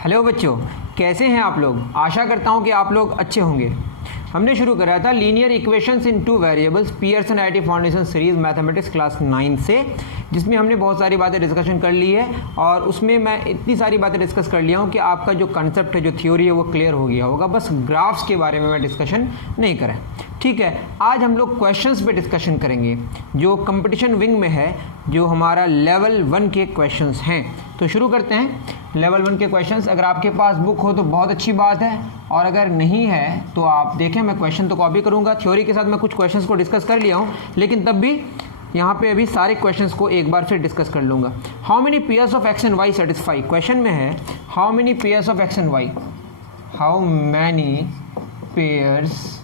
Hello बच्चों, कैसे हैं आप लोग। आशा करता हूं कि आप लोग अच्छे होंगे। हमने शुरू करा था linear equations in two variables Pearson IT foundation series mathematics class 9 से, जिसमें हमने बहुत सारी बातें डिस्कशन कर ली है और उसमें मैं इतनी सारी बातें डिस्कस कर लिया हूँ कि आपका जो कंसेप्ट है, जो थ्योरी है, वो क्लियर हो गया होगा। बस ग्राफ्स के बारे में मैं डिस्कशन नहीं करा। ठीक है, आज हम लोग क्वेश्चंस पे डिस्कशन करेंगे जो कंपटीशन विंग में है, जो हमारा लेवल 1 के क्वेश्चंस हैं। तो शुरू करते हैं लेवल 1 के क्वेश्चंस। अगर आपके पास बुक हो तो बहुत अच्छी बात है, और अगर नहीं है तो आप देखें, मैं क्वेश्चन तो कॉपी करूंगा। थ्योरी के साथ मैं कुछ क्वेश्चंस को डिस्कस कर लिया हूं, लेकिन तब भी यहाँ पे अभी सारे क्वेश्चंस को एक बार फिर डिस्कस कर लूँगा। How many pairs of X and Y satisfy, question में है how many pairs of X and Y, how many pairs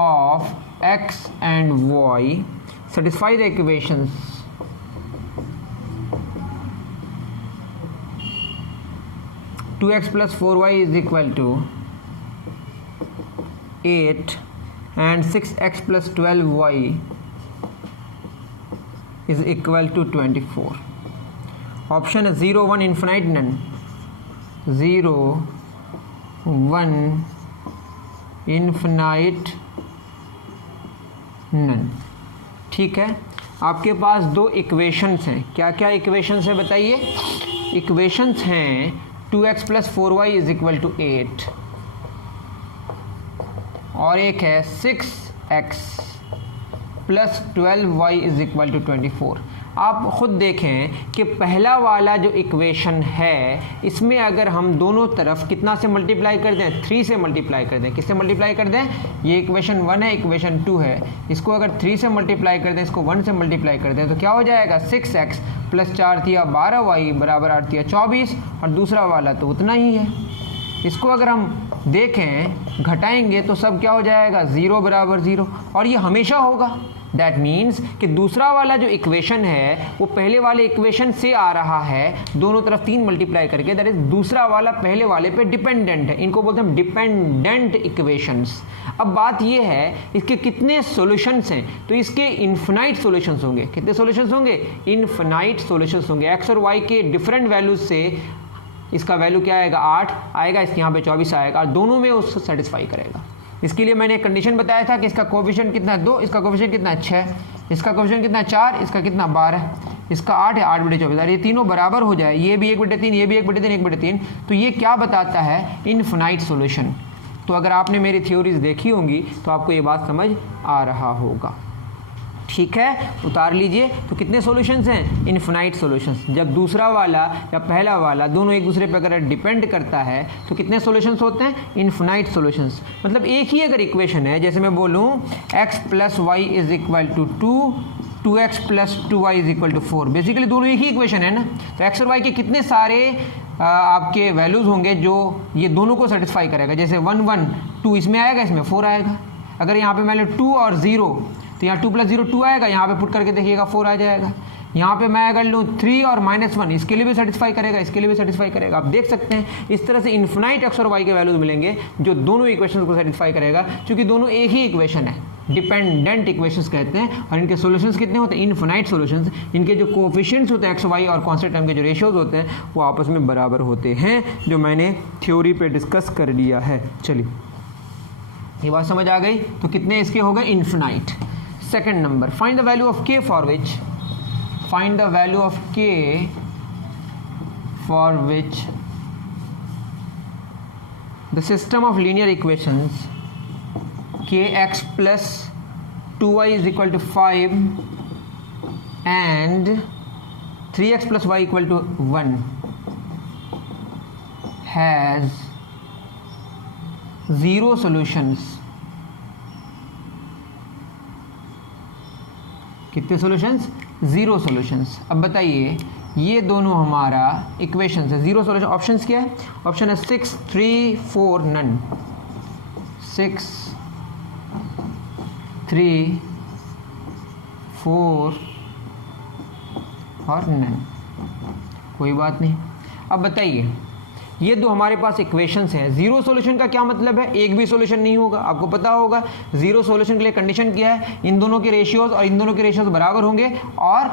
of x and y satisfy the equations 2x plus 4y is equal to 8 and 6x plus 12y is equal to 24. Option is 0, 1, infinite, none. 0, 1, infinite, none. ठीक है, आपके पास दो equations हैं। क्या क्या equations है बताइए। Equations हैं 2x plus 4y is equal to 8 और एक है 6x plus 12y is equal to 24। आप खुद देखें कि पहला वाला जो इक्वेशन है, इसमें अगर हम दोनों तरफ कितना से मल्टीप्लाई कर दें, 3 से मल्टीप्लाई कर दें। किससे मल्टीप्लाई कर दें, ये इक्वेशन 1 है, इक्वेशन 2 है, इसको अगर 3 से मल्टीप्लाई कर दें, इसको 1 से मल्टीप्लाई कर दें, तो क्या हो जाएगा 6x प्लस 4 थिया 12y बराबर 8 थिया 24, और दूसरा वाला तो उतना ही है। इसको अगर हम देखें घटाएंगे तो सब क्या हो जाएगा 0 बराबर 0, और ये हमेशा होगा। दैट मीन्स कि दूसरा वाला जो इक्वेशन है वो पहले वाले इक्वेशन से आ रहा है, दोनों तरफ 3 मल्टीप्लाई करके। दैट इज दूसरा वाला पहले वाले पे डिपेंडेंट है। इनको बोलते हैं डिपेंडेंट इक्वेशंस। अब बात ये है इसके कितने सॉल्यूशंस हैं, तो इसके इन्फिनाइट सॉल्यूशंस होंगे। कितने सॉल्यूशंस होंगे, इन्फिनाइट सॉल्यूशंस होंगे। एक्स और वाई के डिफरेंट वैल्यूज से इसका वैल्यू क्या आएगा 8 आएगा, इसके यहाँ पे 24 आएगा, और दोनों में उसको सेटिस्फाई करेगा। इसके लिए मैंने एक कंडीशन बताया था कि इसका कोएफिशिएंट कितना है 2, इसका कोएफिशिएंट कितना है 6, इसका कोएफिशिएंट कितना है 4, इसका कितना 12, इसका 8 है 8/24। ये तीनों बराबर हो जाए, ये भी 1/3, ये भी 1/3, 1/3, तो ये क्या बताता है, इनफिनाइट सॉल्यूशन। तो अगर आपने मेरी थ्योरीज देखी होंगी तो आपको ये बात समझ आ रहा होगा। ठीक है, उतार लीजिए। तो कितने सॉल्यूशंस हैं, इनफिनाइट सॉल्यूशंस। जब दूसरा वाला या पहला वाला दोनों एक दूसरे पर अगर डिपेंड करता है तो कितने सॉल्यूशंस होते हैं, इनफिनाइट सॉल्यूशंस। मतलब एक ही अगर इक्वेशन है, जैसे मैं बोलूँ x plus y is equal to 2, 2x plus 2y is equal to 4, basically दोनों एक ही इक्वेशन है ना। तो x और y के कितने सारे आपके वैल्यूज़ होंगे जो ये दोनों को सेटिस्फाई करेगा। जैसे 1, 1, 2 इसमें आएगा, इसमें 4 आएगा। अगर यहाँ पे मान लो 2 और 0, तो यहाँ 2 + 0 2 आएगा, यहाँ पे पुट करके देखिएगा 4 आ जाएगा। यहाँ पे मैं अगर लूँ 3 और -1, इसके लिए भी सेटिस्फाई करेगा, इसके लिए भी सेटिस्फाई करेगा। आप देख सकते हैं इस तरह से इन्फिनाइट एक्स और वाई के वैल्यूज मिलेंगे जो दोनों इक्वेशंस को सेटिस्फाई करेगा, क्योंकि दोनों एक ही इक्वेशन है, डिपेंडेंट इक्वेशंस कहते हैं। और इनके सॉल्यूशंस कितने होते हैं, इनफिनाइट सॉल्यूशंस। इनके जो कोएफिशिएंट्स होते हैं एक्स वाई और कांस्टेंट टर्म के जो रेशियोज होते हैं वो आपस में बराबर होते हैं, जो मैंने थ्योरी पे डिस्कस कर लिया है। चलिए, ये बात समझ आ गई। तो कितने इसके हो गए, infinite. Second number, find the value of k for which, find the value of k for which the system of linear equations kx plus 2y is equal to 5 and 3x plus y equal to 1 has 0 solutions। कितने solutions, 0 solutions. अब बताइए, ये दोनों हमारा equations है, 0 solution. Options क्या है, option है 6, 3, 4, नन। 6, 3, 4 और नन। कोई बात नहीं। अब बताइए, ये दो हमारे पास इक्वेशंस हैं। जीरो सॉल्यूशन का क्या मतलब है, एक भी सॉल्यूशन नहीं होगा। आपको पता होगा जीरो सॉल्यूशन के लिए कंडीशन क्या है, इन दोनों के रेशियोज और इन दोनों के रेशियोज बराबर होंगे और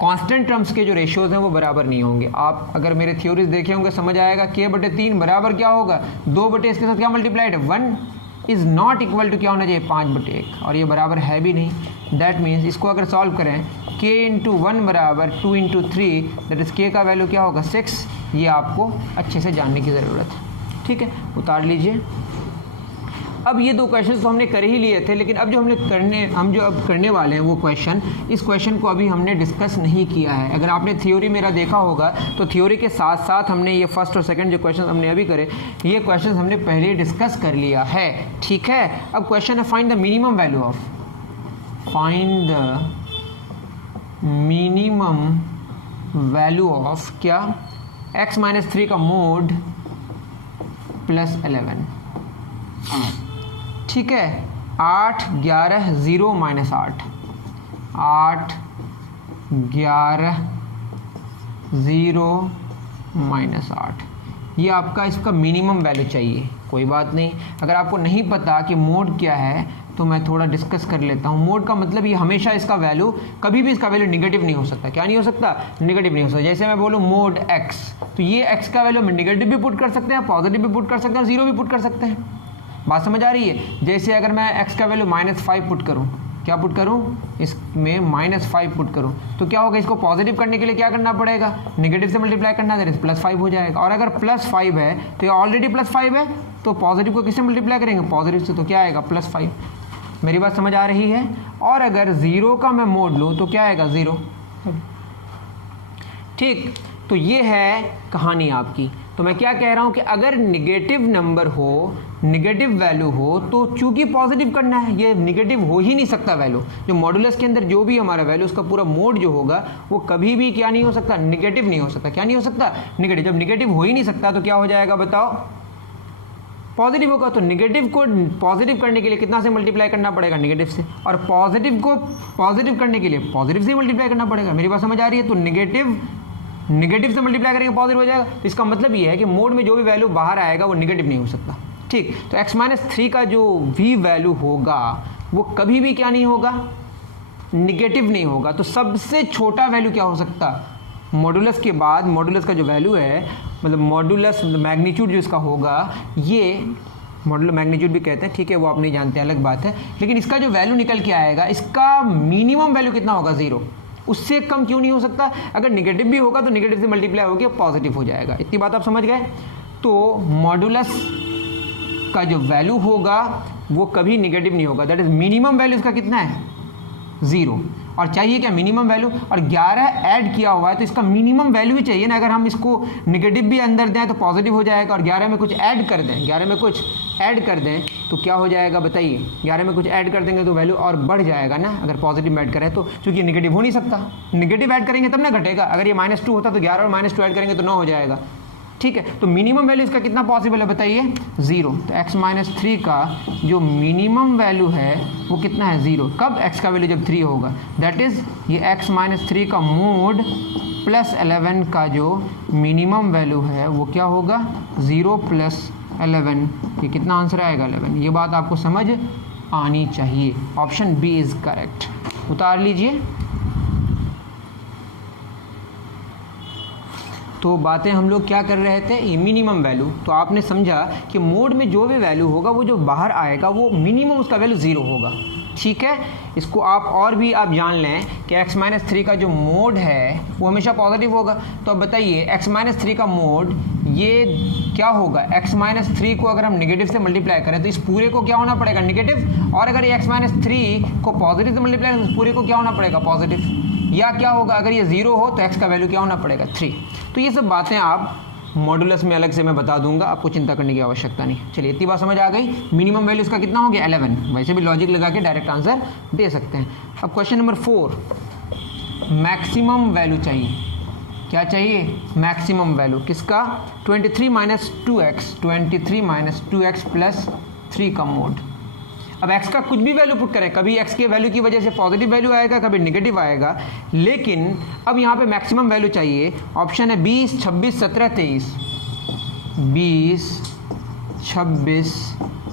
कांस्टेंट टर्म्स के जो रेशियोज हैं वो बराबर नहीं होंगे। आप अगर मेरे थ्योरीज देखे होंगे समझ आएगा k/3 बराबर क्या होगा 2 बटे इसके साथ क्या मल्टीप्लाइड है 1 इज़ नॉट इक्वल टू क्या होना चाहिए 5/1 और ये बराबर है भी नहीं। दैट मीन्स इसको अगर सॉल्व करें k × 1 बराबर 2 × 3 दैट इज़ k का वैल्यू क्या होगा 6। ये आपको अच्छे से जानने की ज़रूरत है। ठीक है, उतार लीजिए। अब ये 2 क्वेश्चन तो हमने कर ही लिए थे, लेकिन अब जो हम जो अब करने वाले हैं वो क्वेश्चन, इस क्वेश्चन को अभी हमने डिस्कस नहीं किया है। अगर आपने थ्योरी मेरा देखा होगा तो थ्योरी के साथ साथ हमने ये फर्स्ट और सेकंड जो क्वेश्चन हमने अभी करे ये क्वेश्चन हमने पहले ही डिस्कस कर लिया है। ठीक है, अब क्वेश्चन है find the minimum value of, find the minimum value of क्या x-3 का मोड प्लस 11। ठीक है, 8 11 0 -8 8 11 0 -8 ये आपका इसका मिनिमम वैल्यू चाहिए। कोई बात नहीं, अगर आपको नहीं पता कि मोड क्या है तो मैं थोड़ा डिस्कस कर लेता हूँ। मोड का मतलब ये हमेशा इसका वैल्यू कभी भी इसका वैल्यू निगेटिव नहीं हो सकता। क्या नहीं हो सकता? निगेटिव नहीं हो सकता। जैसे मैं बोलूँ मोड x तो ये x का वैल्यू हम निगेटिव भी पुट कर सकते हैं, पॉजिटिव भी पुट कर सकते हैं और 0 भी पुट कर सकते हैं। बात समझ आ रही है? जैसे अगर मैं x का वैल्यू -5 पुट करूँ, क्या पुट करूँ इसमें -5 पुट करूँ तो क्या होगा, इसको पॉजिटिव करने के लिए क्या करना पड़ेगा निगेटिव से मल्टीप्लाई करना है, +5 हो जाएगा। और अगर +5 है तो ये ऑलरेडी +5 है तो पॉजिटिव को किससे मल्टीप्लाई करेंगे पॉजिटिव से, तो क्या आएगा +5। मेरी बात समझ आ रही है? और अगर 0 का मैं मोड लूँ तो क्या आएगा 0। ठीक, तो ये है कहानी आपकी। तो मैं क्या कह रहा हूँ कि अगर निगेटिव नंबर हो, निगेटिव वैल्यू हो तो चूंकि पॉजिटिव करना है, ये निगेटिव हो ही नहीं सकता वैल्यू। जो मॉडुलस के अंदर जो भी हमारा वैल्यू उसका पूरा मोड जो होगा वो कभी भी क्या नहीं हो सकता निगेटिव नहीं हो सकता। क्या नहीं हो सकता निगेटिव। जब निगेटिव हो ही नहीं सकता तो क्या हो जाएगा बताओ पॉजिटिव होगा। तो निगेटिव को पॉजिटिव करने के लिए कितना से मल्टीप्लाई करना पड़ेगा निगेटिव से, और पॉजिटिव को पॉजिटिव करने के लिए पॉजिटिव से मल्टीप्लाई करना पड़ेगा। मेरी बात समझ आ रही है? तो निगेटिव से मल्टीप्लाई करेंगे पॉजिटिव हो जाएगा। तो इसका मतलब ये है कि मोड में जो भी वैल्यू बाहर आएगा वो निगेटिव नहीं हो सकता। ठीक, तो x-3 का जो v वैल्यू होगा वो कभी भी क्या नहीं होगा निगेटिव नहीं होगा। तो सबसे छोटा वैल्यू क्या हो सकता मॉडुलस के बाद, मॉडुलस का जो वैल्यू है मतलब मॉडुलस मैग्नीट्यूड जो इसका होगा, ये मॉडुलस मैग्नीट्यूड भी कहते हैं, ठीक है वो आप नहीं जानते अलग बात है, लेकिन इसका जो वैल्यू निकल के आएगा इसका मिनिमम वैल्यू कितना होगा 0। उससे कम क्यों नहीं हो सकता? अगर निगेटिव भी होगा तो निगेटिव से मल्टीप्लाई होकर पॉजिटिव हो जाएगा। इतनी बात आप समझ गए? तो मॉडुलस का जो वैल्यू होगा वो कभी निगेटिव नहीं होगा। दैट इज मिनिमम वैल्यू इसका कितना है 0। और चाहिए क्या मिनिमम वैल्यू, और 11 ऐड किया हुआ है तो इसका मिनिमम वैल्यू ही चाहिए ना। अगर हम इसको निगेटिव भी अंदर दें तो पॉजिटिव हो जाएगा, और 11 में कुछ ऐड कर दें, 11 में कुछ ऐड कर दें तो क्या हो जाएगा बताइए? 11 में कुछ ऐड कर देंगे तो वैल्यू और बढ़ जाएगा ना। अगर पॉजिटिव ऐड करें तो, क्योंकि निगेटिव हो नहीं सकता, निगेटिव ऐड करेंगे तब ना घटेगा। अगर ये -2 होता तो 11 और -2 ऐड करेंगे तो 9 हो जाएगा। ठीक है, तो मिनिमम वैल्यू इसका कितना पॉसिबल है बताइए 0। तो x-3 का जो मिनिमम वैल्यू है वो कितना है 0। कब? x का वैल्यू जब 3 होगा। दैट इज़ ये x-3 का मोड प्लस 11 का जो मिनिमम वैल्यू है वो क्या होगा 0 + 11। ये कितना आंसर आएगा 11। ये बात आपको समझ आनी चाहिए। Option B is correct. उतार लीजिए। तो बातें हम लोग क्या कर रहे थे, ये मिनिमम वैल्यू। तो आपने समझा कि मोड में जो भी वैल्यू होगा वो जो बाहर आएगा वो मिनिमम उसका वैल्यू 0 होगा। ठीक है, इसको आप और भी आप जान लें कि x-3 का जो मोड है वो हमेशा पॉजिटिव होगा। तो अब बताइए x-3 का मोड ये क्या होगा, x-3 को अगर हम निगेटिव से मल्टीप्लाई करें तो इस पूरे को क्या होना पड़ेगा निगेटिव, और अगर ये x-3 को पॉजिटिव से मल्टीप्लाई करें तो इस पूरे को क्या होना पड़ेगा पॉजिटिव। या क्या होगा अगर ये 0 हो तो x का वैल्यू क्या होना पड़ेगा 3। तो ये सब बातें आप मॉडुलस में अलग से मैं बता दूंगा, आपको चिंता करने की आवश्यकता नहीं। चलिए इतनी बात समझ आ गई। मिनिमम वैल्यू इसका कितना हो गया 11। वैसे भी लॉजिक लगा के डायरेक्ट आंसर दे सकते हैं। अब क्वेश्चन नंबर 4, मैक्सिमम वैल्यू चाहिए। क्या चाहिए? मैक्सिमम वैल्यू किसका 23 - 2x, 23 - 2x + 3 का मोड। अब x का कुछ भी वैल्यू पुट करें, कभी x के वैल्यू की वजह से पॉजिटिव वैल्यू आएगा, कभी निगेटिव आएगा, लेकिन अब यहाँ पे मैक्सिमम वैल्यू चाहिए। ऑप्शन है 20, 26, 17, 23। 20, 26,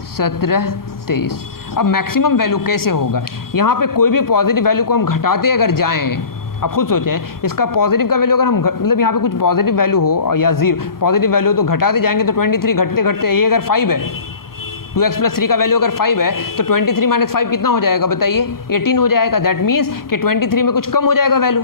17, 23। अब मैक्सिमम वैल्यू कैसे होगा? यहाँ पे कोई भी पॉजिटिव वैल्यू को हम घटाते अगर जाएं आप खुद सोचें, इसका पॉजिटिव का वैल्यू अगर हम मतलब यहाँ पे कुछ पॉजिटिव वैल्यू हो और या जीरो पॉजिटिव वैल्यू तो घटाते जाएंगे तो 23 घटते घटते ये अगर 5 है, 2x + 3 का वैल्यू अगर 5 है तो 23 - 5 कितना हो जाएगा बताइए, 18 हो जाएगा। दैट मीन्स कि 23 में कुछ कम हो जाएगा वैल्यू।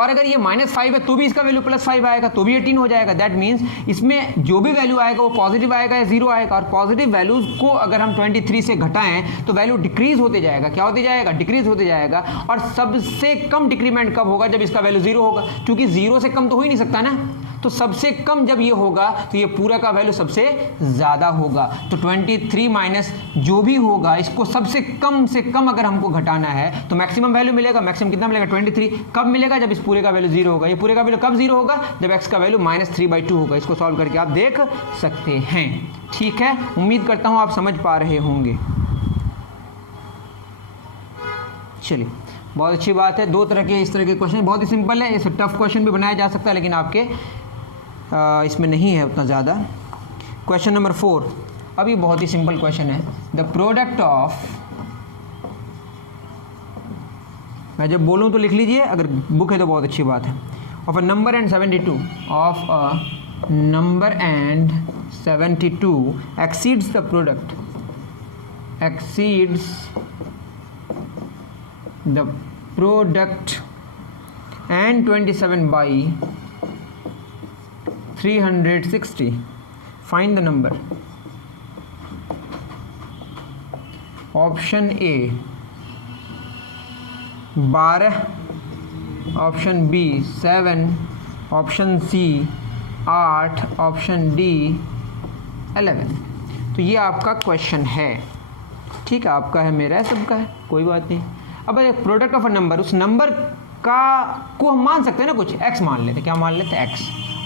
और अगर ये -5 है तो भी इसका वैल्यू +5 आएगा तो भी 18 हो जाएगा। दैट मीन्स इसमें जो भी वैल्यू आएगा वो पॉजिटिव आएगा या जीरो आएगा। और पॉजिटिव वैल्यूज को अगर हम 23 से घटाएं तो वैल्यू डिक्रीज होते जाएगा। क्या होते जाएगा? डिक्रीज होते जाएगा। और सबसे कम डिक्रीमेंट कब होगा? जब इसका वैल्यू जीरो होगा, क्योंकि जीरो से कम तो हो ही नहीं सकता ना। तो सबसे कम जब ये होगा तो ये पूरा का वैल्यू सबसे ज़्यादा होगा। तो 23 माइनस जो भी होगा इसको सबसे कम से कम अगर हमको घटाना है तो मैक्सिमम वैल्यू मिलेगा। मैक्सिमम कितना मिलेगा? 23। कब मिलेगा? जब इस पूरे का वैल्यू जीरो होगा। ये पूरे का वैल्यू कब जीरो होगा? जब x का वैल्यू -3/2 होगा। इसको सॉल्व करके आप देख सकते हैं। ठीक है, उम्मीद करता हूँ आप समझ पा रहे होंगे। चलिए, बहुत अच्छी बात है। दो तरह के इस तरह के क्वेश्चन, बहुत ही सिंपल है। इसे टफ क्वेश्चन भी बनाया जा सकता है लेकिन आपके इसमें नहीं है उतना ज़्यादा। क्वेश्चन नंबर 4, अब ये बहुत ही सिंपल क्वेश्चन है। द प्रोडक्ट ऑफ, मैं जब बोलूँ तो लिख लीजिए, अगर बुक है तो बहुत अच्छी बात है। Of a number and 72, of a number and 72 exceeds the product, exceeds the product and 27 by 360. Find the number. Option A 12, option B 7, option C 8, option D 11। तो ये आपका क्वेश्चन है। ठीक है, आपका है, मेरा है, सबका है, कोई बात नहीं। अब एक प्रोडक्ट ऑफ अ नंबर, उस नंबर का को हम मान सकते हैं ना, कुछ x मान लेते। क्या मान लेते? x।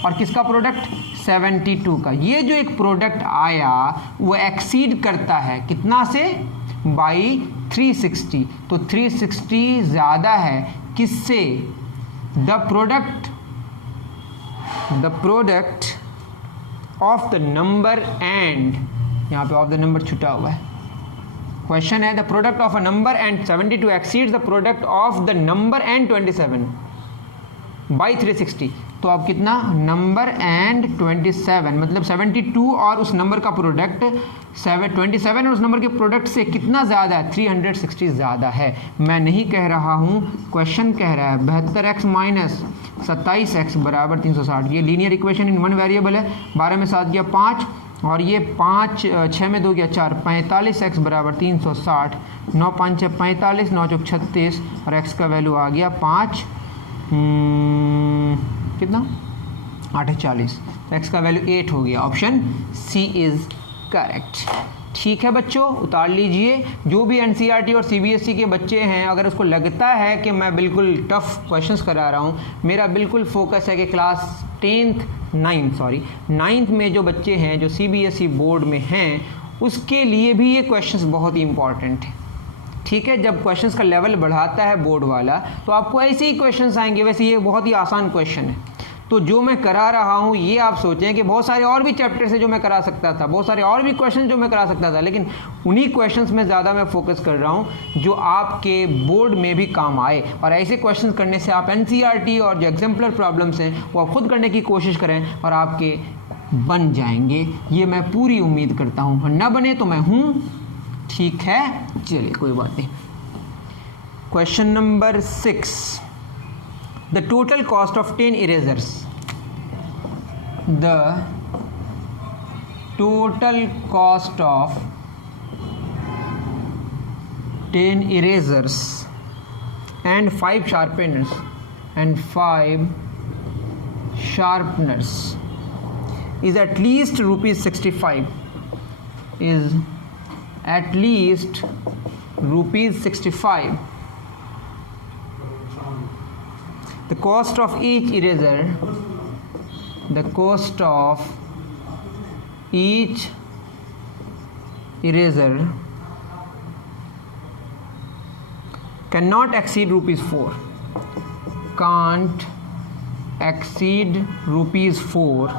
और किसका प्रोडक्ट? 72 का। ये जो एक प्रोडक्ट आया वो एक्सीड करता है कितना से? बाई 360। तो 360 ज़्यादा है किससे? The product of the number and, यहाँ पे ऑफ द नंबर छुटा हुआ है। क्वेश्चन है the product of a number and 72 exceeds the product of the number and 27 by 360। तो अब कितना? नंबर एंड 27 मतलब 72 और उस नंबर का प्रोडक्ट 27 और उस नंबर के प्रोडक्ट से कितना ज़्यादा है? 360 ज़्यादा है। मैं नहीं कह रहा हूँ, क्वेश्चन कह रहा है। 72x माइनस 27x बराबर 360। ये linear equation in one variable है। 12 में 7 गया 5 और ये 5, 6 में 2 गया 4, 45x बराबर 360। 9 5 6 45, 9 चौक 36 और x का वैल्यू आ गया 5 कितना? 8 40। तो x का वैल्यू 8 हो गया। Option C is correct. ठीक है बच्चों, उतार लीजिए। जो भी एनसीईआरटी और सीबीएसई के बच्चे हैं, अगर उसको लगता है कि मैं बिल्कुल टफ क्वेश्चंस करा रहा हूँ, मेरा बिल्कुल फोकस है कि क्लास 9th में जो बच्चे हैं जो सीबीएसई बोर्ड में हैं उसके लिए भी ये क्वेश्चंस बहुत ही इंपॉर्टेंट है। ठीक है, जब क्वेश्चंस का लेवल बढ़ाता है बोर्ड वाला तो आपको ऐसे ही क्वेश्चंस आएंगे। वैसे ये बहुत ही आसान क्वेश्चन है। तो जो मैं करा रहा हूँ ये आप सोचें कि बहुत सारे और भी चैप्टर्स है जो मैं करा सकता था, बहुत सारे और भी क्वेश्चन जो मैं करा सकता था, लेकिन उन्हीं क्वेश्चंस में ज़्यादा मैं फोकस कर रहा हूँ जो आपके बोर्ड में भी काम आए। और ऐसे क्वेश्चन करने से आप एनसीईआरटी और जो एग्जाम्पलर प्रॉब्लम्स हैं वो आप खुद करने की कोशिश करें और आपके बन जाएंगे। ये मैं पूरी उम्मीद करता हूँ, और ना बने तो मैं हूँ। ठीक है, चलिए कोई बात नहीं। Question number 6, the total cost of 10 erasers, the total cost of 10 erasers and 5 sharpeners is at least rupees 65, is at least rupees 65. The cost of each eraser, the cost of each eraser cannot exceed rupees 4, can't exceed rupees 4.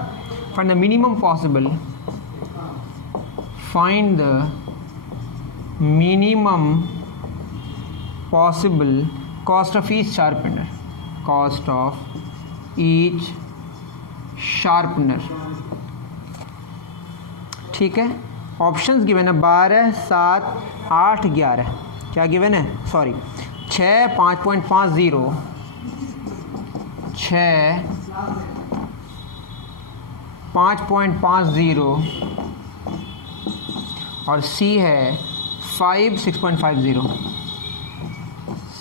Find the minimum possible, find the minimum possible cost of each sharpener, cost of each sharpener, ठीक है। Options given है 12, 7, 8, 11, क्या given है, sorry 6, 5.50, 6, 5.50 और सी है 5, 6.50,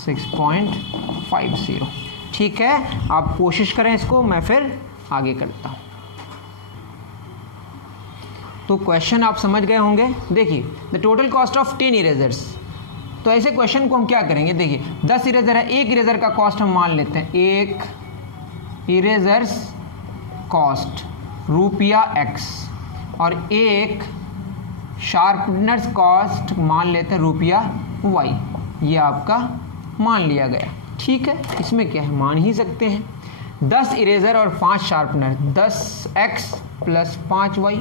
6.50, ठीक है। आप कोशिश करें इसको, मैं फिर आगे करता हूँ। तो क्वेश्चन आप समझ गए होंगे। देखिए the total cost of 10 erasers, तो ऐसे क्वेश्चन को हम क्या करेंगे, देखिए 10 इरेजर है, एक इरेजर का कॉस्ट हम मान लेते हैं, एक इरेजर्स कॉस्ट रुपया x और एक शार्पनर्स कॉस्ट मान लेते हैं रुपया y, ये आपका मान लिया गया, ठीक है। इसमें क्या है, मान ही सकते हैं। 10 इरेजर और 5 sharpener, 10x plus 5y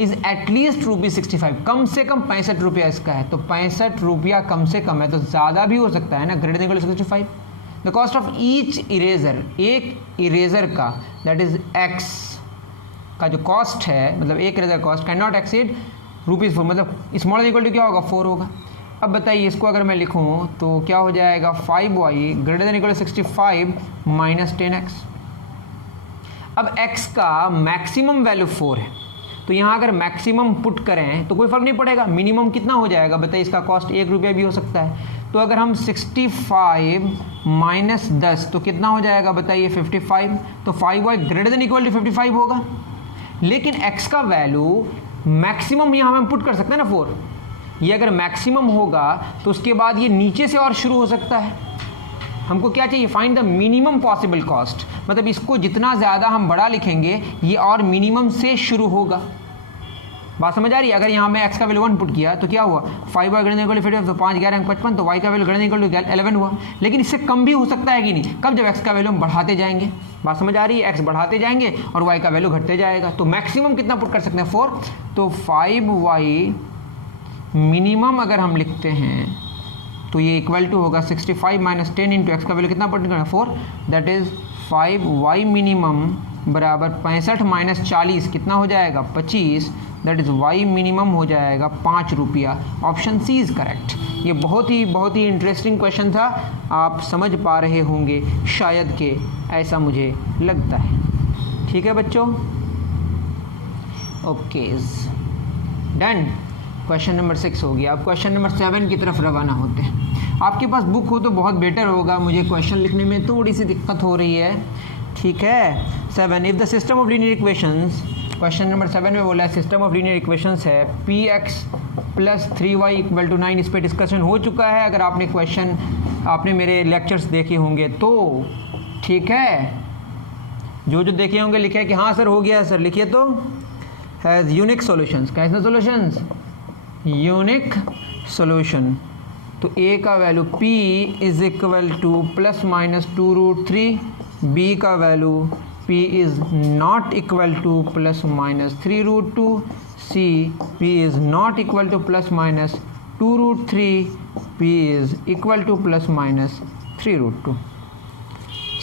is at least ₹65, कम से कम 65 रुपया इसका है, तो 65 रुपया कम से कम है, तो ज़्यादा भी हो सकता है ना, greater than equal to 65। The cost of each eraser, एक इरेजर का दैट इज x का जो कॉस्ट है, मतलब एक eraser cost can not exceed ₹4, मतलब स्मॉल इक्वल टू क्या होगा, 4 होगा। अब बताइए इसको अगर मैं लिखूँ तो क्या हो जाएगा, 5y greater than equal to 65 minus 10x। अब x का मैक्सिमम वैल्यू 4 है, तो यहाँ अगर मैक्सिमम पुट करें तो कोई फ़र्क नहीं पड़ेगा, मिनिमम कितना हो जाएगा बताइए, इसका कॉस्ट 1 रुपया भी हो सकता है। तो अगर हम 65 माइनस 10 तो कितना हो जाएगा बताइए, 55, तो 5y greater than equal to 55 होगा। लेकिन x का वैल्यू मैक्सिमम यहाँ हम पुट कर सकते हैं ना 4, ये अगर मैक्सिमम होगा तो उसके बाद ये नीचे से और शुरू हो सकता है। हमको क्या चाहिए, find the minimum possible cost, मतलब इसको जितना ज़्यादा हम बड़ा लिखेंगे ये और मिनिमम से शुरू होगा। बात समझ आ रही है। अगर यहाँ में x का वैल्यू 1 पुट किया तो क्या हुआ, 5y greater than equal to 55, तो 5 11 55, तो y का value greater than equal to 11 हुआ। लेकिन इससे कम भी हो सकता है कि नहीं, कब, जब x का वैल्यू हम बढ़ाते जाएंगे। बात समझ आ रही है, x बढ़ाते जाएंगे और y का वैल्यू घटते जाएगा। तो मैक्सिमम कितना पुट कर सकते हैं, 4, तो 5y मिनिमम अगर हम लिखते हैं तो ये इक्वल टू होगा 65 माइनस 10 इंटू एक्स का वैल्यू कितना पुट करना, 4, दैट इज़ 5y मिनिमम बराबर 65 माइनस 40 कितना हो जाएगा, 25, दैट इज़ y मिनिमम हो जाएगा 5 रुपया। Option C is correct. ये बहुत ही इंटरेस्टिंग क्वेश्चन था, आप समझ पा रहे होंगे शायद के, ऐसा मुझे लगता है। ठीक है बच्चों, ओके डन। क्वेश्चन नंबर 6 हो गया। अब क्वेश्चन नंबर 7 की तरफ रवाना होते हैं। आपके पास बुक हो तो बहुत बेटर होगा, मुझे क्वेश्चन लिखने में थोड़ी सी दिक्कत हो रही है। ठीक है, 7, if the system of linear equations, question number 7 में बोला है सिस्टम ऑफ लीनियर इक्वेशंस है px plus 3y equal to 9, इस पर डिस्कशन हो चुका है। अगर आपने क्वेश्चन, आपने मेरे लेक्चर्स देखे होंगे तो ठीक है, जो देखे होंगे लिखे कि हाँ सर हो गया सर, लिखिए तो हैज़ यूनिक सॉल्यूशंस। कैसे सॉल्यूशंस, यूनिक सॉल्यूशन। तो a का value p is equal to plus minus 2√3, b का value p is not equal to plus minus 3√2, c p is not equal to plus minus 2√3, p is equal to plus minus 3√2।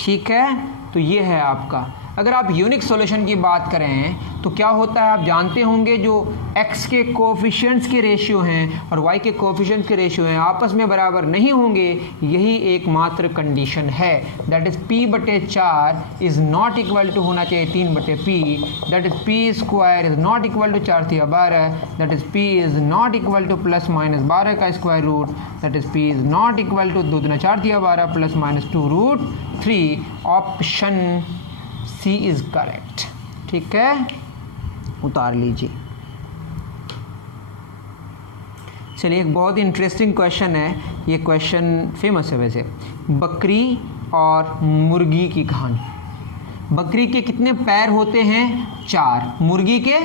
ठीक है, तो ये है आपका। अगर आप यूनिक सॉल्यूशन की बात करें तो क्या होता है, आप जानते होंगे जो x के कोफिशिएंट्स के रेशियो हैं और y के कोफिशिएंट्स के रेशियो हैं आपस में बराबर नहीं होंगे, यही एकमात्र कंडीशन है। That is p/4 is not equal to होना चाहिए 3/p, that is p² is not equal to 4 × 12, that is p is not equal to plus minus 12 का square root, that is p is not equal to 2 × 4 = 12 plus minus 2√3। Option C is correct. ठीक है, उतार लीजिए। चलिए, एक बहुत ही interesting question है, ये क्वेश्चन फेमस है वैसे। बकरी और मुर्गी की कहानी। बकरी के कितने पैर होते हैं, 4, मुर्गी के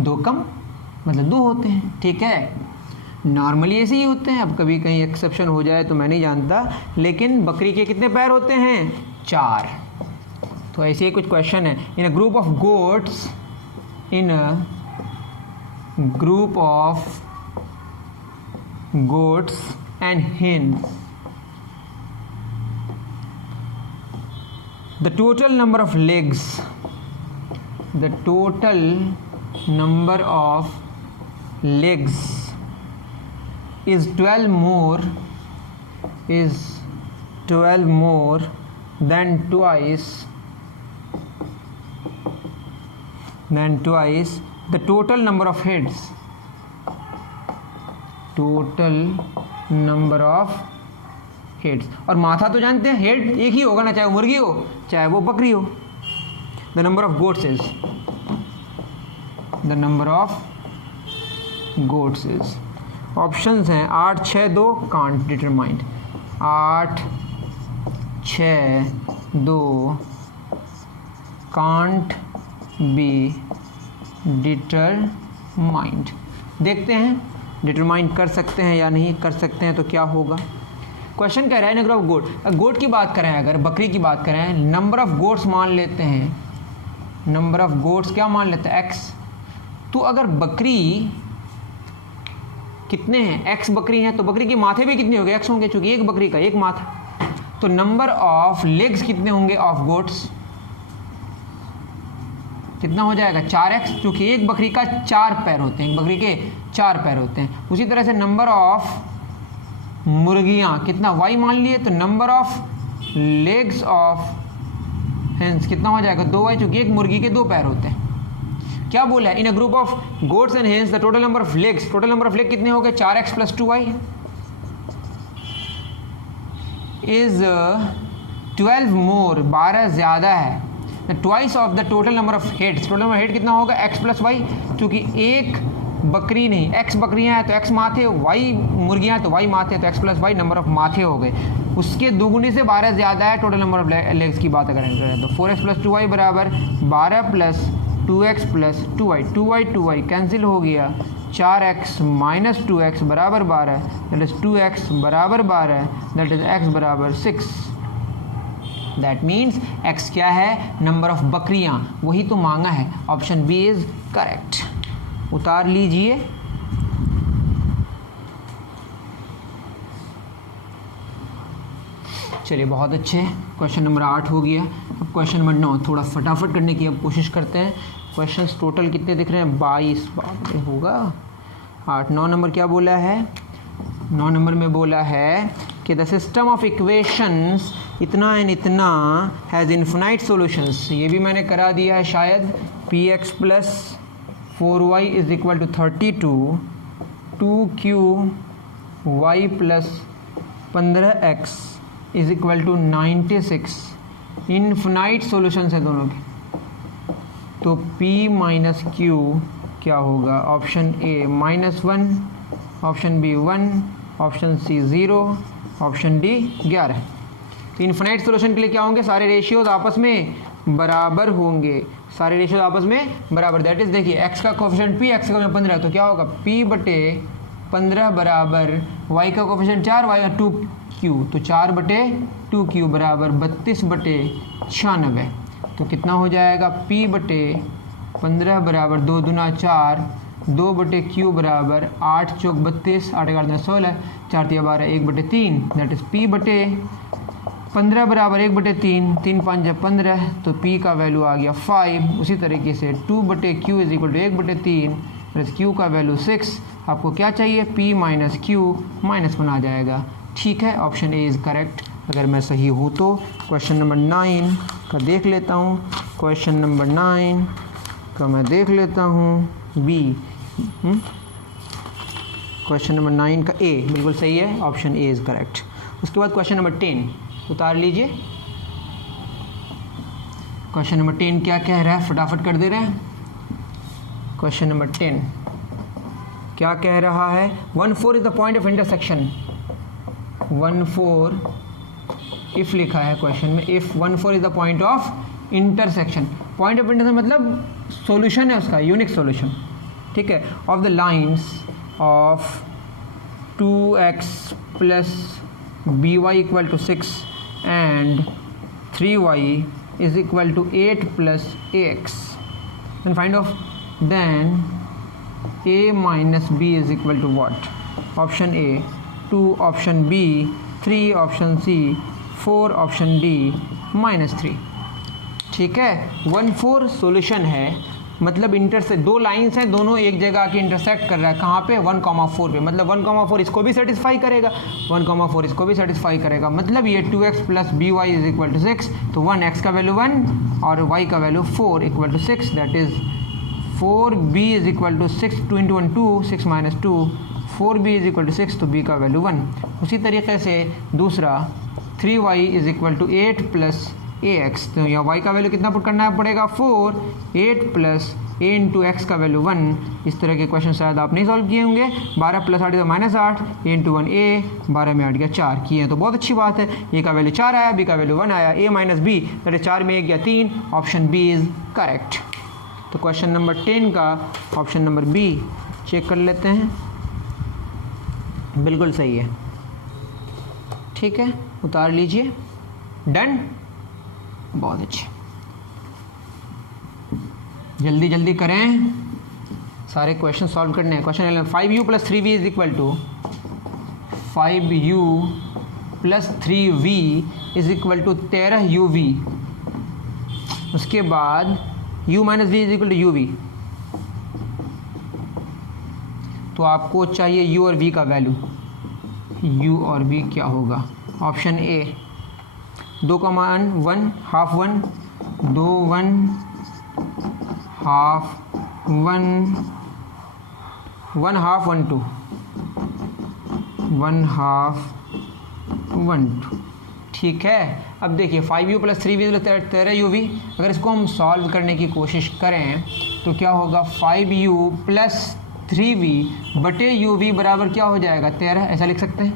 2 कम, मतलब 2 होते हैं। ठीक है, नॉर्मली ऐसे ही होते हैं, अब कभी कहीं एक्सेप्शन हो जाए तो मैं नहीं जानता, लेकिन बकरी के कितने पैर होते हैं, 4। तो ऐसे ही कुछ क्वेश्चन है। In a group of goats, in a group of goats and hens, the total number of legs is 12 more than twice the total number of heads. और माथा तो जानते हैं, हेड एक ही होगा ना, चाहे वो मुर्गी हो चाहे वो बकरी हो. The number of goats is options हैं 8, 6, 2 can't determined. 8, 6, 2 can't be determined. देखते हैं डिटरमाइंड कर सकते हैं या नहीं कर सकते हैं तो क्या होगा. क्वेश्चन कह रहा है नंबर ऑफ गोट. गोट की बात करें, अगर बकरी की बात करें, नंबर ऑफ गोट्स मान लेते हैं. नंबर ऑफ गोट्स क्या मान लेते हैं, x. तो अगर बकरी कितने हैं, x बकरी हैं, तो बकरी के माथे भी कितने होंगे, x होंगे, क्योंकि एक बकरी का एक माथा. तो नंबर ऑफ लेग्स कितने होंगे ऑफ गोट्स, कितना हो जाएगा 4x, क्योंकि एक बकरी का 4 पैर होते हैं, बकरी के 4 पैर होते हैं. उसी तरह से नंबर ऑफ मुर्गियां कितना y मान लिए, तो number of legs of hence कितना हो जाएगा 2y, क्योंकि एक मुर्गी के 2 पैर होते हैं. क्या बोला है, in a group of goats and hens the total number of legs. Total number of leg कितने हो गए 4x + 2y इज 12 मोर, 12 ज़्यादा है. Twice of the total number of heads. Total number head कितना होगा x + y, क्योंकि एक बकरी नहीं, x बकरियां हैं तो x माथे, y मुर्गियां हैं तो y माथे, तो x + y नंबर ऑफ माथे हो गए. उसके दुगुनी से 12 ज़्यादा है टोटल नंबर ऑफ लेग्स की बात अगर करें तो 4x + 2y बराबर 12 + 2x + 2y. 2y कैंसिल हो गया. 4x - 2x बराबर 12, दैट इज 2x बराबर 12, दैट इज x बराबर 6. दैट मीन्स x क्या है, नंबर ऑफ बकरियां, वही तो मांगा है. Option B is correct. उतार लीजिए. चलिए बहुत अच्छे. क्वेश्चन नंबर 8 हो गया. अब क्वेश्चन नंबर 9 थोड़ा फटाफट करने की अब कोशिश करते हैं. क्वेश्चंस टोटल कितने दिख रहे हैं, 22 होगा. 8, 9 नंबर क्या बोला है, 9 नंबर में बोला है कि द सिस्टम ऑफ इक्वेशंस इतना एंड इतना हैज़ इन्फिनाइट सॉल्यूशंस. ये भी मैंने करा दिया है शायद. px + 4y = 32, 2qy + 15x = 96. Infinite solutions है दोनों की. तो p - q क्या होगा, option A -1, option B 1, option C 0, option D 11. तो इन्फिनाइट सॉल्यूशन के लिए क्या होंगे, सारे रेशियोज आपस में बराबर होंगे. सारे रेशियोज आपस में बराबर. दैट इज देखिए x का कोफिशिएंट p, x का कोफिशिएंट 15, तो क्या होगा p/15 बराबर y का कोफिशिएंट 4, y का 2q, तो 4/2q बराबर 32/96. तो कितना हो जाएगा, p/15 बराबर 2 दूना 4, 2/q बराबर 8 चौक 32, 8 8 16, 4 3 12, 1/3. दैट इज p/15 बराबर 1/3, 3 5 15, तो p का वैल्यू आ गया 5. उसी तरीके से 2/q = 1/3, q का वैल्यू 6. आपको क्या चाहिए, p - q -1 आ जाएगा. ठीक है, ऑप्शन ए इज़ करेक्ट अगर मैं सही हूँ तो. क्वेश्चन नंबर 9 का देख लेता हूँ. क्वेश्चन नंबर 9 का मैं देख लेता हूँ बी. क्वेश्चन नंबर 9 का ए बिल्कुल सही है, ऑप्शन ए इज़ करेक्ट. उसके बाद क्वेश्चन नंबर 10 उतार लीजिए. क्वेश्चन नंबर 10 क्या कह रहा है, फटाफट कर दे रहे हैं. क्वेश्चन नंबर 10 क्या कह रहा है, 1,4 is the point of intersection. 1,4 if लिखा है क्वेश्चन में, if 1,4 is the point of intersection. Point of intersection मतलब सॉल्यूशन है उसका, यूनिक सॉल्यूशन. ठीक है, of the lines of 2x + by = 6 and 3y = 8 + ax. Then find of then a minus b = what? Option A 2, option B 3, option C 4, option D -3. ठीक है। 1,4 solution है, मतलब intersect, दो लाइंस हैं, दोनों एक जगह आके इंटरसेक्ट कर रहा है, कहाँ पे 1,4 पे, मतलब 1,4 इसको भी सेटिस्फाई करेगा, 1,4 इसको भी सेटिस्फाई करेगा, मतलब ये 2x plus b y is equal to 6, तो 1x का वैल्यू 1 और y का value 4 equal to 6, that is 4b is equal to 6, 2 into 1 2, 6 minus 2, 4b is equal to 6, तो b का वैल्यू 1। उसी तरीके से दूसरा 3y is equal to 8 plus ax, तो यहाँ y का वैल्यू कितना पुट करना पड़ेगा 4, 8 प्लस a इंटू एक्स का वैल्यू 1। इस तरह के क्वेश्चन शायद आप नहीं सॉल्व किए होंगे। 12 प्लस 8 तो -8, a इंटू 1 a, 12 में 8 गया 4, किए हैं तो बहुत अच्छी बात है। a का वैल्यू 4 आया, b का वैल्यू 1 आया, a minus b, that is 4 में 1 गया 3, ऑप्शन b इज़ करेक्ट। तो क्वेश्चन नंबर 10 का ऑप्शन नंबर b चेक कर लेते हैं, बिल्कुल सही है, ठीक है, उतार लीजिए, डन, बहुत अच्छे, जल्दी जल्दी करें, सारे क्वेश्चन सॉल्व करने हैं। Question 11, 5u plus 3v is equal to 5u plus 3v is equal to 13uv, उसके बाद u minus v is equal to uv, तो आपको चाहिए u और v का वैल्यू, u और v क्या होगा, ऑप्शन ए 2,1 हाफ 1, 2 1 हाफ 1 1 हाफ 1 2, 1 हाफ 1 2, ठीक है। अब देखिए 5u प्लस 3v 13uv, अगर इसको हम सॉल्व करने की कोशिश करें तो क्या होगा, 5u प्लस 3v बटे uv बराबर क्या हो जाएगा 13, ऐसा लिख सकते हैं।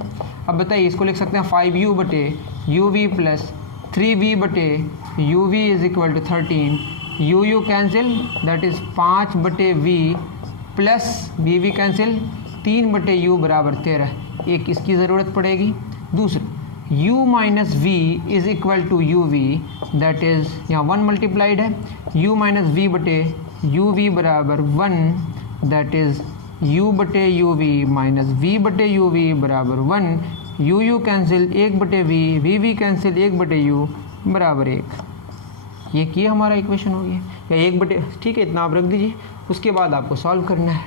अब बताइए, इसको लिख सकते हैं 5u बटे uv प्लस 3v बटे uv is equal to 13, u cancel, that is 5 बटे v प्लस v कैंसिल, 3 बटे u बराबर 13, एक इसकी ज़रूरत पड़ेगी। दूसरा u minus v is equal to uv, that is यहाँ 1 मल्टीप्लाइड है, u माइनस v बटे uv बराबर 1, दैट इज़ u बटे uv माइनस v बटे uv बराबर 1, u कैंसिल, 1 बटे v कैंसिल, 1 बटे u बराबर 1। ये किया हमारा इक्वेशन हो गया, या 1 बटे, ठीक है, इतना आप रख दीजिए। उसके बाद आपको सॉल्व करना है,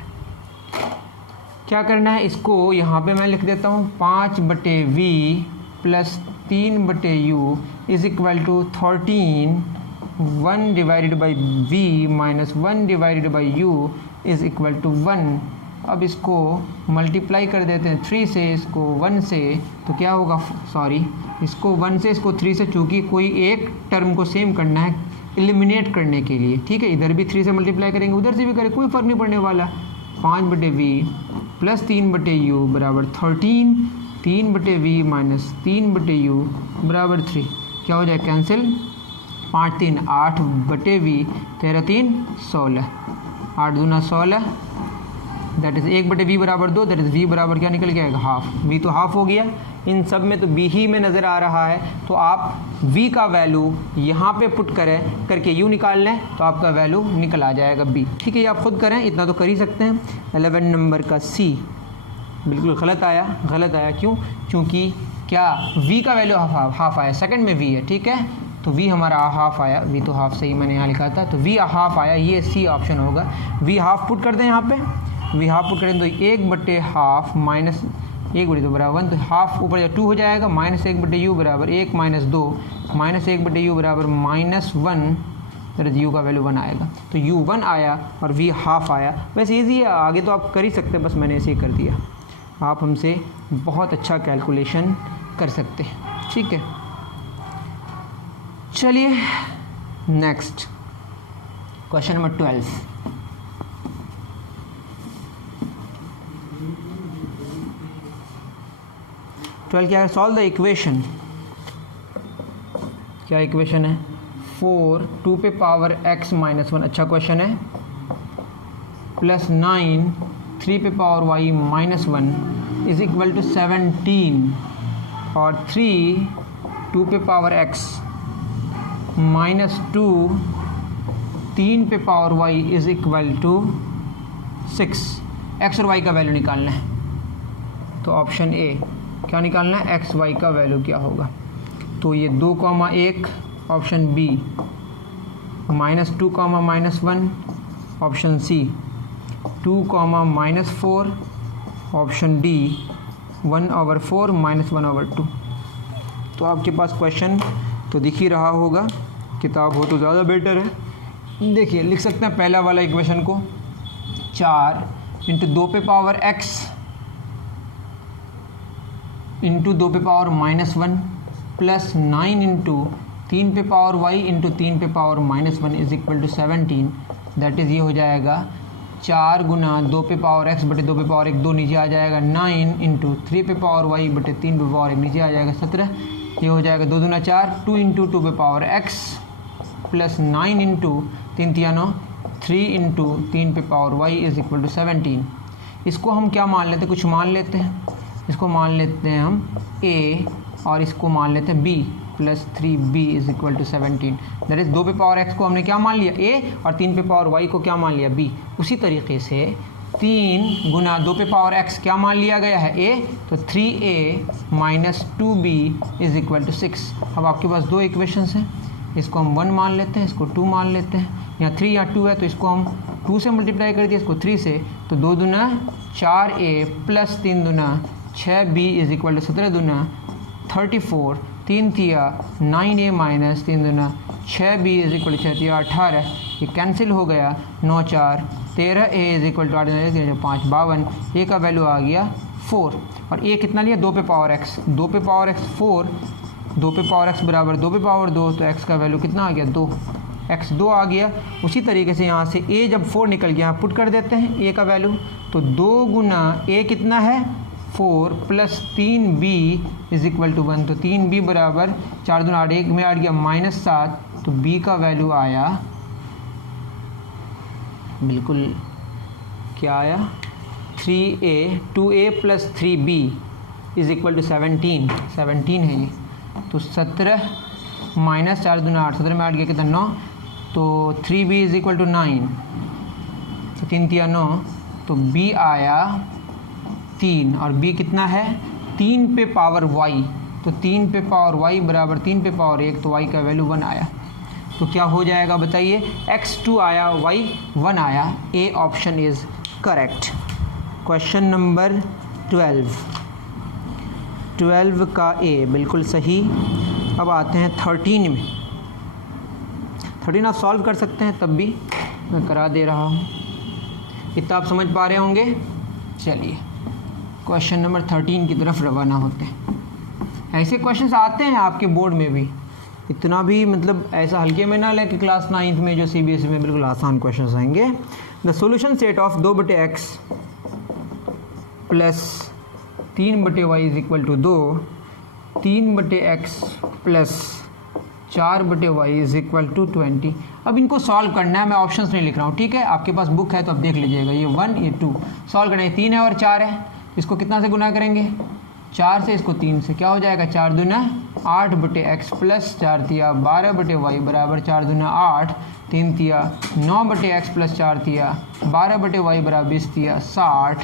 क्या करना है, इसको यहाँ पे मैं लिख देता हूँ 5 बटे v प्लस 3 बटे u is equal to 13, 1 divided by v minus 1 divided by u is equal to 1। अब इसको मल्टीप्लाई कर देते हैं 3 से, इसको 1 से, तो क्या होगा, सॉरी, इसको 1 से, इसको 3 से, चूँकि कोई एक टर्म को सेम करना है एलिमिनेट करने के लिए, ठीक है, इधर भी 3 से मल्टीप्लाई करेंगे, उधर से भी करें, कोई फ़र्क नहीं पड़ने वाला। 5 बटे v प्लस 3 बटे u बराबर 13, 3 बटे v माइनस 3 बटे u बराबर 3, क्या हो जाए कैंसिल, 5 3 8 बटे v, 13 3 16, 8 दूना 16, दैट इज़ 1 बटे v बराबर 2, दैट इज़ v बराबर क्या निकल गया, हाफ, v तो हाफ हो गया, इन सब में तो b ही में नज़र आ रहा है, तो आप v का वैल्यू यहाँ पे पुट करें, करके u निकाल लें तो आपका वैल्यू निकल आ जाएगा b, ठीक है, ये आप खुद करें, इतना तो कर ही सकते हैं। 11 नंबर का c बिल्कुल गलत आया, क्यों, क्योंकि क्या v का वैल्यू हाफ आया, सेकंड में v है, ठीक है, तो v हमारा हाफ आया, v तो हाफ सही मैंने यहाँ लिखा था, तो v हाफ आया, ये c ऑप्शन होगा। v हाफ पुट कर दें यहाँ पे, v हाफ पुट करें तो 1 बटे हाफ माइनस 1 बटे 2 बराबर 1, तो हाफ ऊपर 2 हो जाएगा, माइनस 1 बटे u बराबर 1 माइनस 2, माइनस 1 बटे u बराबर माइनस 1, दैट u का वैल्यू 1 आएगा, तो u 1 आया और v हाफ आया। वैसे ईजी है, आगे तो आप कर ही सकते हैं, बस मैंने ऐसे ही कर दिया, आप हमसे बहुत अच्छा कैलकुलेशन कर सकते हैं, ठीक है। चलिए नेक्स्ट क्वेश्चन नंबर 12, क्या है, सॉल्व द इक्वेशन, क्या इक्वेशन है, 4 2 पे पावर x माइनस 1, अच्छा क्वेश्चन है, प्लस 9 3 पे power y minus 1 is equal to 17, और 3 2 पे पावर x माइनस 2 3 पे power y is equal to 6। x और y का वैल्यू निकालना है, तो ऑप्शन ए क्या निकालना है, x y का वैल्यू क्या होगा, तो ये 2,1, option B -2, -1, option C 2, -4, option D 1/4 -1/2। तो आपके पास क्वेश्चन तो दिख ही रहा होगा, किताब हो तो ज़्यादा बेटर है। देखिए लिख सकते हैं पहला वाला इक्वेशन को 4 × 2 पे पावर x × 2 पे पावर -1 प्लस 9 × 3 पे पावर y × 3 पे power -1 is equal to 17। That is ये हो जाएगा 4 गुना 2 पे पावर x बटे 2 पे पावर 1, 2 नीचे आ जाएगा, 9 × 3 पे पावर y बटे 3 पे पावर 1 नीचे आ जाएगा 17। ये हो जाएगा 2 दूना 4, 2 × 2 पे पावर x प्लस 9 × 3 × 9, 3 × 3 पे power y is equal to 17। इसको हम क्या मान लेते हैं, कुछ मान लेते हैं, इसको मान लेते हैं हम a और इसको मान लेते हैं b plus 3b is equal to 17। That is 2 पे पावर x को हमने क्या मान लिया a और 3 पे पावर y को क्या मान लिया b। उसी तरीके से 3 गुना 2 पे पावर x क्या मान लिया गया है a, तो 3a minus 2b is equal to 6। अब आपके पास दो इक्वेशंस हैं, इसको हम 1 मान लेते हैं, इसको 2 मान लेते हैं। यहाँ 3 या 2 है तो इसको हम 2 से मल्टीप्लाई कर दिया, इसको 3 से, तो 2 दूना 4a प्लस 3 दूना 6b इज इक्वल टू 17 दूना 34, 3 तिया 9a माइनस 3 दूना 6b इज इक्वल टू 6 तिया 18, ये कैंसिल हो गया, 9 4 13a is equal to 8 5 52, a का वैल्यू आ गया 4 और a कितना लिया 2 पे पावर x, 2 पे पावर x 4, 2 पे पावर x बराबर 2 पे पावर 2, तो x का वैल्यू कितना आ गया 2, x 2 आ गया। उसी तरीके से यहाँ से a जब 4 निकल गया, यहाँ पुट कर देते हैं a का वैल्यू, तो 2 गुना a कितना है 4 plus 3b is equal to 1, तो 3b बराबर 4 दूना 8, 1 में 8 गया -7, तो b का वैल्यू आया बिल्कुल क्या आया 2a plus 3b is equal to 17 है ये, तो 17 माइनस 4 दूना 8, 17 में 8 गया कितना 9, तो 3b इज इक्वल टू 9, तो 3 तिया 9, तो b आया 3 और b कितना है 3 पे पावर y, तो 3 पे पावर y बराबर 3 पे पावर 1, तो y का वैल्यू 1 आया। तो क्या हो जाएगा बताइए, x2 आया y 1 आया, a option is correct. Question number 12 का a बिल्कुल सही। अब आते हैं 13 में। 13 आप सॉल्व कर सकते हैं, तब भी मैं करा दे रहा हूँ, इतना आप समझ पा रहे होंगे। चलिए क्वेश्चन नंबर 13 की तरफ रवाना होते हैं। ऐसे क्वेश्चंस आते हैं आपके बोर्ड में भी, इतना भी मतलब ऐसा हल्के में ना लें कि क्लास 9th में जो CBSE में बिल्कुल आसान क्वेश्चंस आएंगे। The solution set of 2/x plus 3/y is equal to 2, 3/x plus 4/y is equal to 20। अब इनको सॉल्व करना है, मैं ऑप्शंस नहीं लिख रहा हूँ, ठीक है। आपके पास बुक है तो आप देख लीजिएगा, ये 1 ये 2 सॉल्व करना है। 3 है और 4 है, इसको कितना से गुना करेंगे 4 से, इसको 3 से, क्या हो जाएगा 4 दूना 8/x प्लस 4 तिया 12/y बराबर 4 दूना 8, 3 तिया 9/x प्लस 4 तिया 12/y बराबर 20 तिया 60।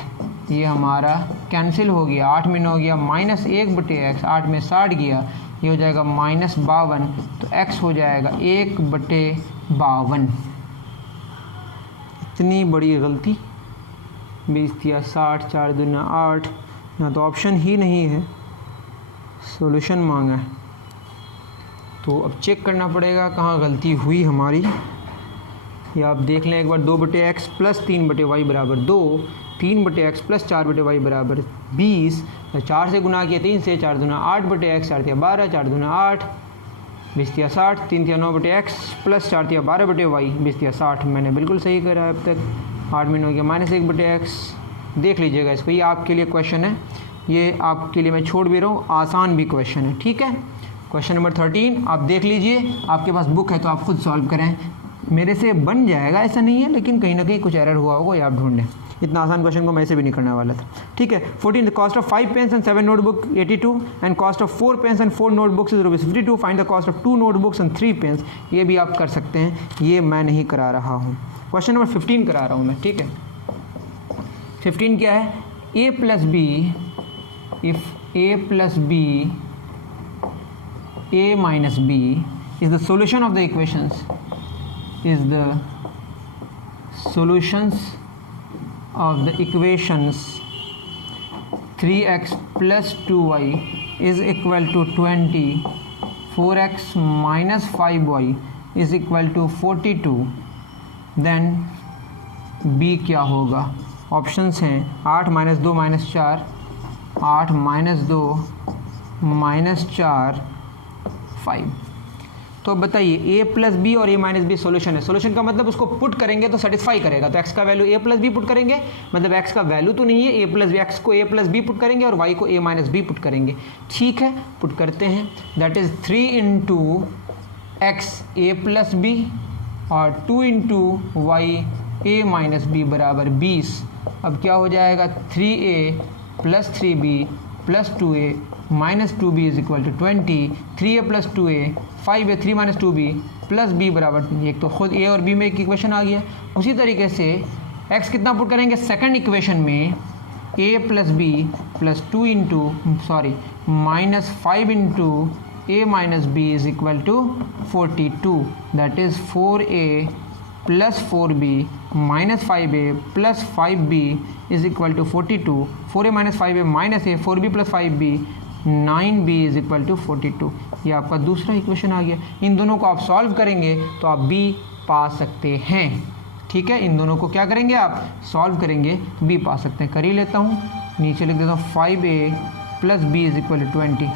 ये हमारा कैंसिल हो गया, 8 में 9 गया, -1/x, 8 में 60 गया, ये हो जाएगा -52, तो x हो जाएगा 1/52। इतनी बड़ी गलती, 20 तिया 60, 4 दूना 8, यहाँ तो ऑप्शन ही नहीं है, सॉल्यूशन मांगा है, तो अब चेक करना पड़ेगा कहाँ गलती हुई हमारी। ये आप देख लें एक बार, 2/x प्लस 3/y बराबर 2, 3/x प्लस 4/y बराबर 20, 4 से गुना किया 3 से, 4 दूना 8/x, 4 तिया 12, 4 दूना 8, 20 तिया 60, 3 तिया 9/x प्लस 4 तिया 12/y, 20 तिया 60। मैंने बिल्कुल सही करा अब तक, 8 में 9 गया -1/x। देख लीजिएगा इसको, ये आपके लिए क्वेश्चन है, ये आपके लिए मैं छोड़ भी रहा हूँ, आसान भी क्वेश्चन है, ठीक है। क्वेश्चन नंबर 13 आप देख लीजिए, आपके पास बुक है तो आप खुद सॉल्व करें, मेरे से बन जाएगा ऐसा नहीं है, लेकिन कहीं ना कहीं कुछ एरर हुआ होगा, ये आप ढूंढ लें। इतना आसान क्वेश्चन को मैं ऐसे भी नहीं करने वाला था, ठीक है। 14 the cost of 5 pens and 7 notebook 82 and cost of 4 pens and 4 notebooks is ₹52। Find the cost of 2 notebooks and 3 pens. ये भी आप कर सकते हैं, ये मैं नहीं करा रहा हूँ। क्वेश्चन नंबर 15 करा रहा हूँ मैं, ठीक है। 15 क्या है, a plus b, if a plus b a minus b is the solution of the equations is the solutions of the equations 3x plus 2y is equal to 20, 4x minus 5y is equal to 42, then B क्या होगा? Options हैं 8 minus 2 minus 4, 8 minus 2 minus 4, 5। तो बताइए a plus b और a minus B solution है। Solution का मतलब उसको पुट करेंगे तो सेटिस्फाई करेगा। तो x का value a plus B put करेंगे, मतलब x का वैल्यू तो नहीं है a प्लस बी, x को a प्लस बी पुट करेंगे और y को a माइनस बी पुट करेंगे। ठीक है, पुट करते हैं। That is 3 into x a plus b और 2 into y a minus b बराबर 20। अब क्या हो जाएगा? 3a plus 3b plus 2a minus 2b is equal to 20, 3a plus 2a 5a 3 minus 2b plus b बराबर, एक तो खुद a और b में एक इक्वेशन आ गया। उसी तरीके से x कितना पुट करेंगे? सेकंड इक्वेशन में a plus b plus 2 into minus 5 into a minus b is equal to 42, that is 4a plus 4b minus 5a plus 5b is equal to 42, 4a minus 5a minus a, 4b plus 5b 9b is equal to 42। ये आपका दूसरा equation आ गया। इन दोनों को आप solve करेंगे तो आप b पा सकते हैं। ठीक है, इन दोनों को क्या करेंगे? आप सॉल्व करेंगे तो b पा सकते हैं। कर ही लेता हूँ, नीचे लिख देता हूँ 5a plus b is equal to 20।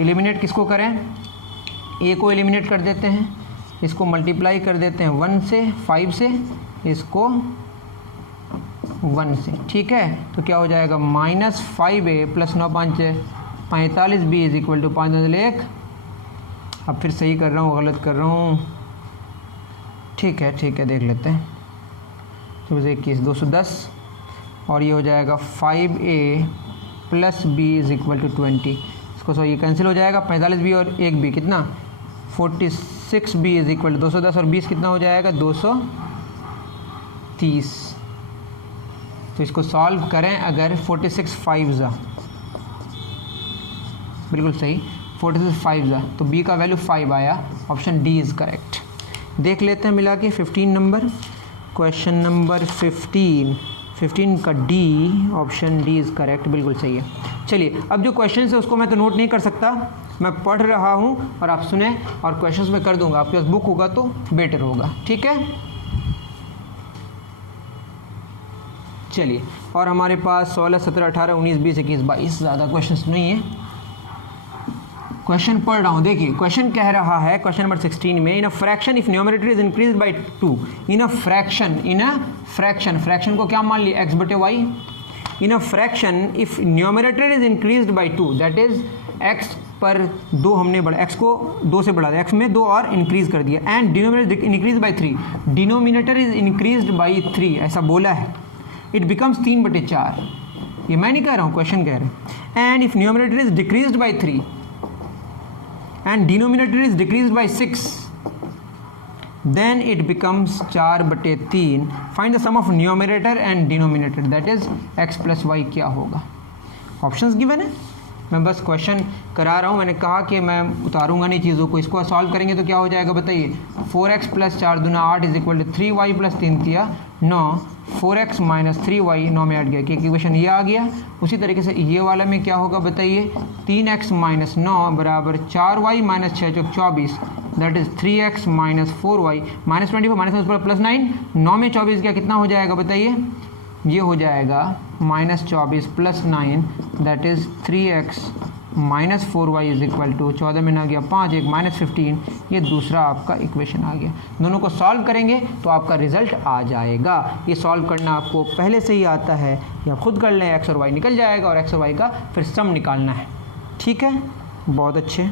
Eliminate किसको करें? a को एलिमिनेट कर देते हैं, इसको मल्टीप्लाई कर देते हैं 1 से, 5 से, इसको 1 से। ठीक है, तो क्या हो जाएगा? Minus 5a plus 9 5 45b is equal to 5 अब फिर सही कर रहा हूँ, गलत कर रहा हूँ? ठीक है देख लेते हैं। तो 21 210 और ये हो जाएगा 5a plus b is equal to 20। इसको ये कैंसिल हो जाएगा, 45b और 1b कितना? 46b इज इक्वल टू 210 और 20 कितना हो जाएगा? 230। तो इसको सॉल्व करें अगर 46 5 जा, बिल्कुल सही, 46 5 जा, तो b का वैल्यू 5 आया। Option D is correct. देख लेते हैं मिला के 15 नंबर। क्वेश्चन नंबर 15 का D, option D is correct, बिल्कुल सही है। चलिए, अब जो क्वेश्चन है उसको मैं तो नोट नहीं कर सकता, मैं पढ़ रहा हूँ और आप सुने और क्वेश्चंस में कर दूंगा। आपके पास बुक होगा तो बेटर होगा। ठीक है, चलिए, और हमारे पास 16 17 18 19 20 21 22 ज़्यादा क्वेश्चंस नहीं है। क्वेश्चन पढ़ रहा हूँ, देखिए क्वेश्चन कह रहा है, क्वेश्चन नंबर 16 में, in a fraction if numerator is increase by 2, in a fraction को क्या मान लिया? x बटे y. In a fraction if numerator is increased by 2, that is x पर 2 हमने बढ़ा, x को 2 से बढ़ा दिया, x में 2 और इंक्रीज कर दिया, and denominator increase by 3, denominator is increased bye 3, ऐसा बोला है। इट बिकम्स 3 बटे 4, ये मैं नहीं कह रहा हूँ, क्वेश्चन कह रहे हैं। And if numerator is decreased bye 3 and denominator is decreased by 6, then it becomes 4 बटे 3। find the sum of numerator and denominator, that is x plus y क्या होगा? ऑप्शंस गिवन है, मैं बस क्वेश्चन करा रहा हूँ। मैंने कहा कि मैं उतारूंगा नहीं चीज़ों को, इसको सॉल्व करेंगे तो क्या हो जाएगा बताइए? 4x प्लस 4 दूना 8 is equal to 3y plus 3 किया 9, 4x माइनस 3y 9 में ऐड गया कि इक्वेशन ये आ गया। उसी तरीके से ये वाला में क्या होगा बताइए? 3x माइनस 9 बराबर 4y minus 6 Chowk 24, that is 3x minus 4y minus 24 minus plus 9, 9 में 24 क्या कितना हो जाएगा बताइए? ये हो जाएगा minus 24 plus 9, that is 3x minus 4y is equal to 14 में ना गया 5, 1 माइनस 15, ये दूसरा आपका इक्वेशन आ गया। दोनों को सॉल्व करेंगे तो आपका रिजल्ट आ जाएगा। ये सॉल्व करना आपको पहले से ही आता है, या खुद कर लें, x और y निकल जाएगा और x और y का फिर सम निकालना है। ठीक है, बहुत अच्छे।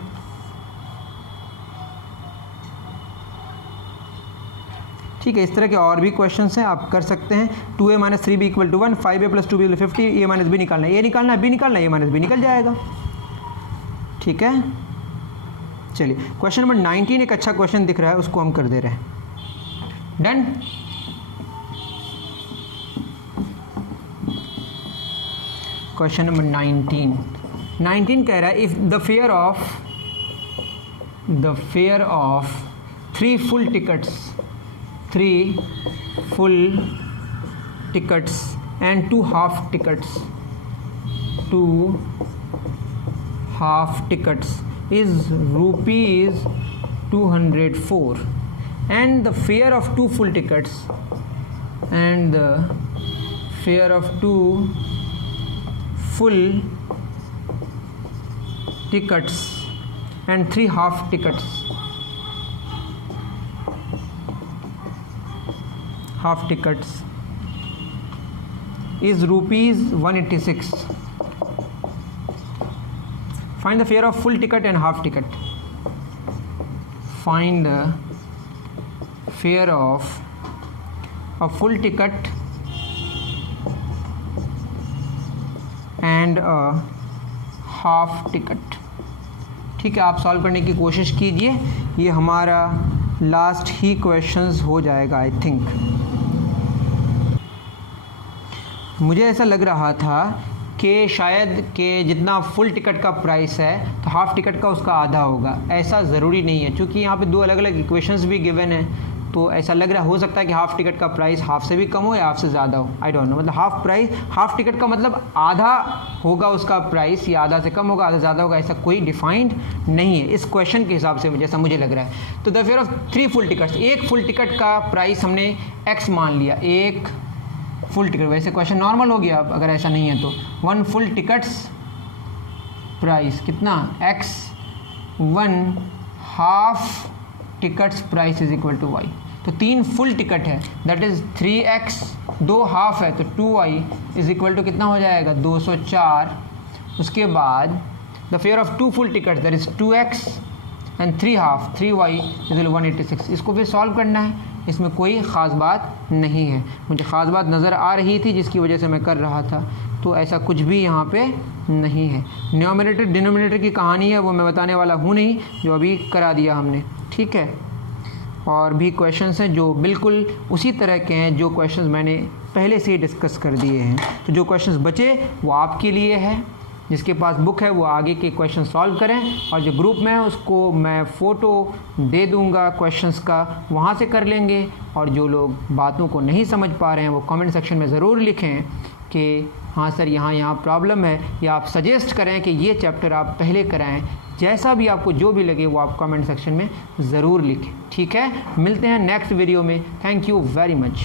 ठीक है, इस तरह के और भी क्वेश्चंस हैं, आप कर सकते हैं। 2a minus 3b equal to 1, 5a plus 2b 50, a minus b निकालना है, a निकालना है, b निकालना है, a माइनस b निकल जाएगा। ठीक है, चलिए क्वेश्चन नंबर 19 एक अच्छा क्वेश्चन दिख रहा है, उसको हम कर दे रहे हैं। डन। क्वेश्चन नंबर 19 कह रहा है, if the fare of 3 full tickets 3 full tickets and 2 half tickets. 2 half tickets is rupees 204, and the fare of 2 full tickets and the fare of 2 full tickets and 3 half tickets is rupees 186. Find the fare of full ticket and half ticket. Find the fare of a full ticket and a half ticket. ठीक है, आप solve करने की कोशिश कीजिए। ये हमारा last ही questions हो जाएगा आई थिंक। मुझे ऐसा लग रहा था कि शायद कि जितना फुल टिकट का प्राइस है तो हाफ़ टिकट का उसका आधा होगा। ऐसा ज़रूरी नहीं है, क्योंकि यहाँ पे 2 अलग अलग इक्वेशंस भी गिवन है, तो ऐसा लग रहा हो सकता है कि हाफ़ टिकट का प्राइस हाफ़ से भी कम हो या हाफ़ से ज़्यादा हो। आई डोंट नो, मतलब हाफ़ टिकट का मतलब आधा होगा उसका प्राइस, या आधा से कम होगा, आधा ज़्यादा होगा, ऐसा कोई डिफाइंड नहीं है इस क्वेश्चन के हिसाब से, जैसा मुझे लग रहा है। तो the fare of 3 full tickets, एक फुल टिकट का प्राइस हमने x मान लिया, एक फुल टिकट, वैसे क्वेश्चन नॉर्मल हो गया अब अगर ऐसा नहीं है तो। 1 फुल टिकट्स प्राइस कितना x, 1 half tickets price is equal to y। तो 3 फुल टिकट है दैट इज़ 3x, 2 हाफ है तो 2y इज इक्वल टू कितना हो जाएगा 204। उसके बाद the fare of 2 full ticket that is 2x and 3 half 3y is 186। इसको फिर सॉल्व करना है, इसमें कोई ख़ास बात नहीं है। मुझे ख़ास बात नज़र आ रही थी जिसकी वजह से मैं कर रहा था, तो ऐसा कुछ भी यहाँ पे नहीं है। न्यूमरेटर डिनोमिनेटर की कहानी है वो मैं बताने वाला हूँ नहीं, जो अभी करा दिया हमने, ठीक है। और भी क्वेश्चंस हैं जो बिल्कुल उसी तरह के हैं जो क्वेश्चंस मैंने पहले से ही डिस्कस कर दिए हैं। तो जो क्वेश्चंस बचे वो आपके लिए है, जिसके पास बुक है वो आगे के क्वेश्चन सॉल्व करें, और जो ग्रुप में है उसको मैं फ़ोटो दे दूंगा क्वेश्चंस का, वहाँ से कर लेंगे। और जो लोग बातों को नहीं समझ पा रहे हैं वो कमेंट सेक्शन में ज़रूर लिखें कि हाँ सर यहाँ प्रॉब्लम है, या आप सजेस्ट करें कि ये चैप्टर आप पहले कराएं। जैसा भी आपको जो भी लगे वो आप कमेंट सेक्शन में ज़रूर लिखें, ठीक है। मिलते हैं नेक्स्ट वीडियो में। Thank you very much.